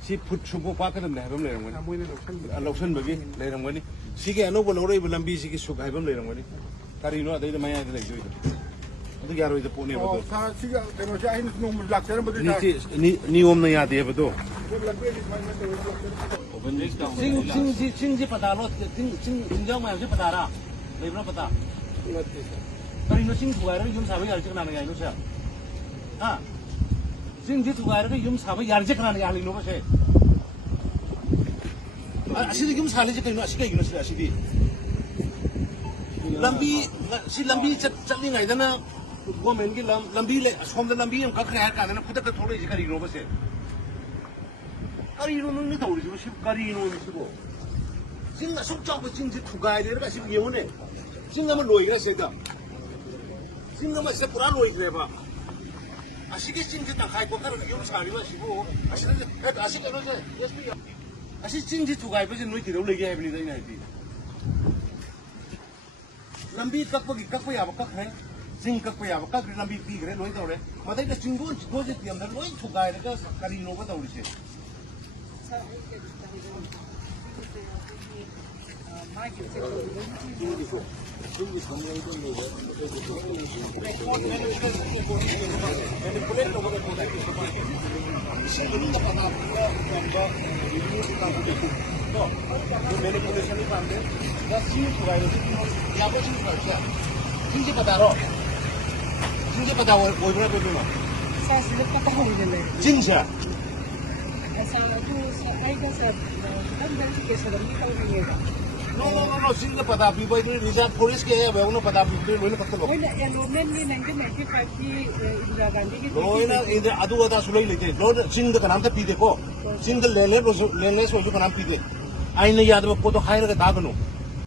Si put sumo pa ka nam le habam le rang wani alausan bagi le rang wani si ke ano bol ore lambi si ke suk habam le rang wani kari no adai maya de lai joi adu yaro ida pone ba sa si ga no ja hin no lak ser ba ni om na ya de ba do sing ji pata lo sing jang ma ji pata ra le bra pata kari no sing thuai ra yum sa ba yar chik na ngai no sa ha sing ji thuai ra yum sa ba yar chik na ngai no ba se asidi yum sa le ji kai no asidi kai no sa asidi lambi chatli ngai da na government ki lambi le som da lambi am ka khaya ka na khuda ka thodi ji kari no ba se kari no ni thodi ji si kari no ni sibo sing asuk chau ba sing ji thugai de ka si yeu ne sing am loi ra se da sing am se pura loi gre ba asige sing ji ta khai ko kar yum sa ri ba sibo asige no se yes bi asi sing ji thugai ba ji noi ki ro le ge hai bi ni dai bi lambi kakpa ya ba kak hai sing kakpa ya ba kak lambi pi gre loi dau re madai da sing gon ko je tiam da loi thugai re ka kari no ba dau ri se manipulation ni pande da sing thugai ro la ko sing thugai ya sing ji pata ro sing ji pata wo bra pe no sa sila pata ho ni sing sa sa la tu sa ai ka sa dan dan ke sa dam ka ni ga no sing ji pata pi bai ni reserve forest ke ba no pata pi lo ne pakta lo oi na enrollment ni 1995 ki Indira Gandhi ki lo ina inde adu ada sulai le lo sing da kanam ta pi de ko sing da le so ju kanam pi de ai ne याद में को तो खाए रखे दाग no